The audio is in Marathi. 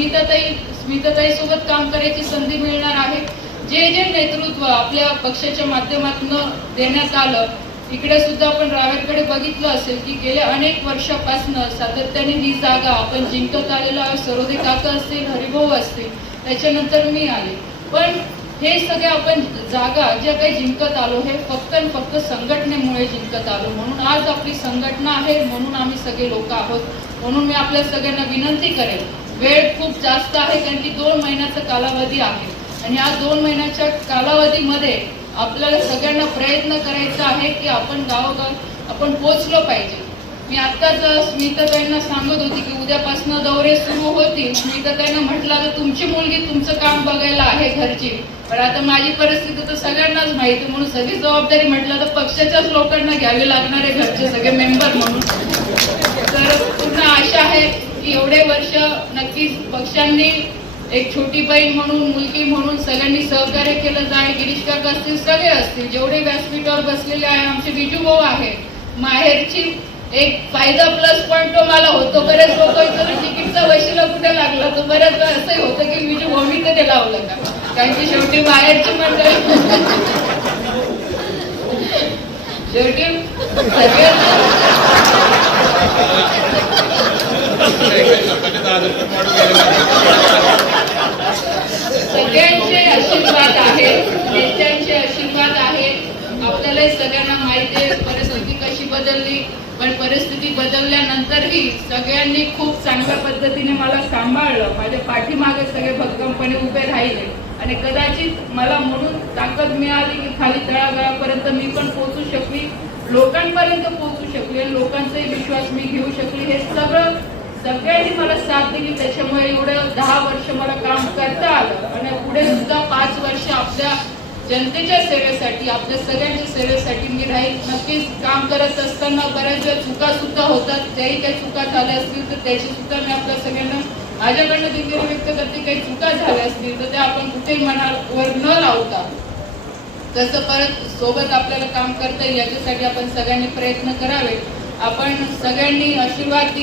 स्मितताई स्मिताताई सोबत काम करायची संधी मिळणार आहे जे जे नेतृत्व आपल्या पक्षाच्या माध्यमातून देण्यात आलं इकडे सुद्धा आपण रावेरकडे बघितलं असेल की गेल्या अनेक वर्षापासून सातत्याने ही जागा आपण जिंकत आलेलो आहे सरोदे काका असतील हरिभाऊ असतील त्याच्यानंतर मी आले पण हे सगळ्या आपण जागा ज्या काही जिंकत आलो हे फक्त आणि फक्त संघटनेमुळे जिंकत आलो म्हणून आज आपली संघटना आहे म्हणून आम्ही सगळे लोक आहोत म्हणून मी आपल्या सगळ्यांना विनंती करेन वेळ खूप जास्त आहे कारण की दोन महिन्याचा कालावधी आहे आणि या दोन महिन्याच्या कालावधीमध्ये आपल्याला सगळ्यांना प्रयत्न करायचा आहे की आपण गावोगाव आपण पोचलो पाहिजे मी आत्ताच स्मिताताईंना सांगत होती की उद्यापासून दौरे सुरू होतील स्मिताताईंना म्हटलं तर तुमची मुलगी तुमचं काम बघायला आहे घरची पण आता माझी परिस्थिती तर सगळ्यांनाच माहिती म्हणून सगळी जबाबदारी म्हटलं तर पक्षाच्याच लोकांना घ्यावी लागणार आहे घरचे सगळे मेंबर म्हणून तर पुन्हा आशा आहे की एवढे वर्ष नक्कीच पक्षांनी एक छोटी बहीण म्हणून मुलगी म्हणून सगळ्यांनी सहकार्य केलं जाय गिरीश काका असतील सगळे असतील जेवढे व्यासपीठावर बसलेले आहे आमचे बिजू भाऊ आहे माहेरची एक फायदा प्लस पॉईंट तो मला होतो बरेच लोक तिकीटचा वशिला कुठे लागला तो बऱ्याच वेळा असंही होतं की बिजू भाऊनी तर ते लावलं का कारण की शेवटी बाहेरची मंडळी शेवटी आपल्यालाही सगळ्यांना माहिती आहे परिस्थिती कशी बदलली पण परिस्थिती बदलल्यानंतरही सगळ्यांनी खूप चांगल्या पद्धतीने मला सांभाळलं माझ्या पाठीमागे सगळे भक्कमपणे उभे राहिले आणि कदाचित मला म्हणून ताकद मिळाली की खाली तळागाळापर्यंत मी पण पोहोचू शकली लोकांपर्यंत पोहोचू शकली लोकांचाही विश्वास मी घेऊ शकली हे सगळं सगळ्यांनी मला साथ दिली त्याच्यामुळे एवढं दहा वर्ष मला काम करता आलं आणि पुढे सुद्धा पाच वर्ष आपल्या जनतेच्या सेवेसाठी आपल्या सगळ्यांच्या सेवेसाठी मी राहील नक्कीच काम करत असताना बऱ्याच वेळा चुका सुद्धा होतात ज्याही काही चुका झाल्या असतील तर त्याची सुद्धा मी आपल्या सगळ्यांना माझ्याकडनं दिलेली व्यक्त करते काही चुका झाल्या असतील तर त्या आपण कुठेही मनावर न लावता तसं परत सोबत आपल्याला काम करता येईल याच्यासाठी आपण सगळ्यांनी प्रयत्न करावे आपण सगळ्यांनी आशीर्वाद